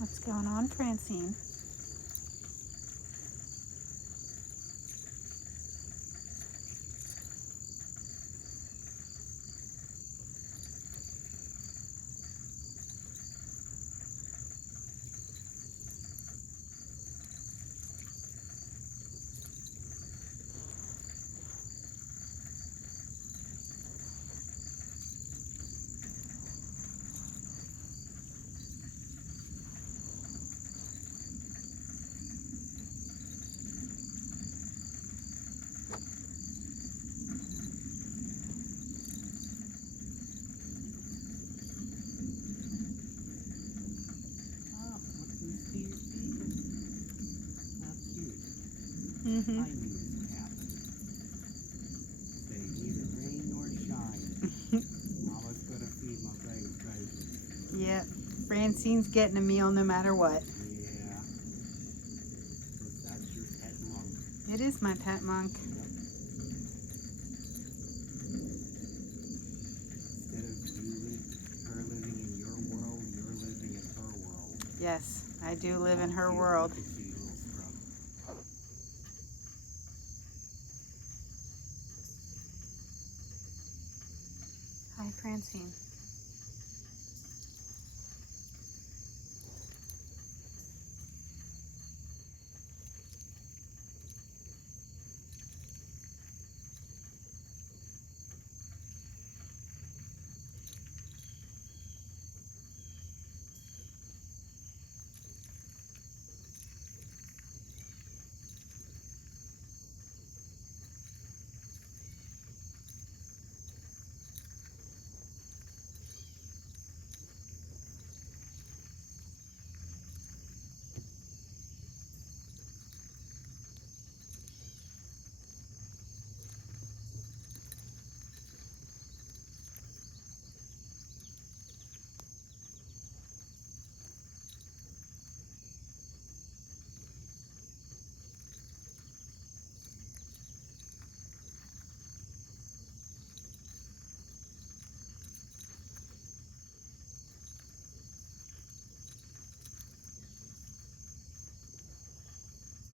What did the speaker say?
What's going on, Francine? I knew this would happen. Say neither rain nor shine. Mama's gonna feed my baby. Yep, Francine's getting a meal no matter what. Yeah. 'Cause that's your pet monk. It is my pet monk. Yep. Instead of her living in your world, you're living in her world. Yes, I do live in How her cute. world. Look at you, little scrub. Hi, Francine.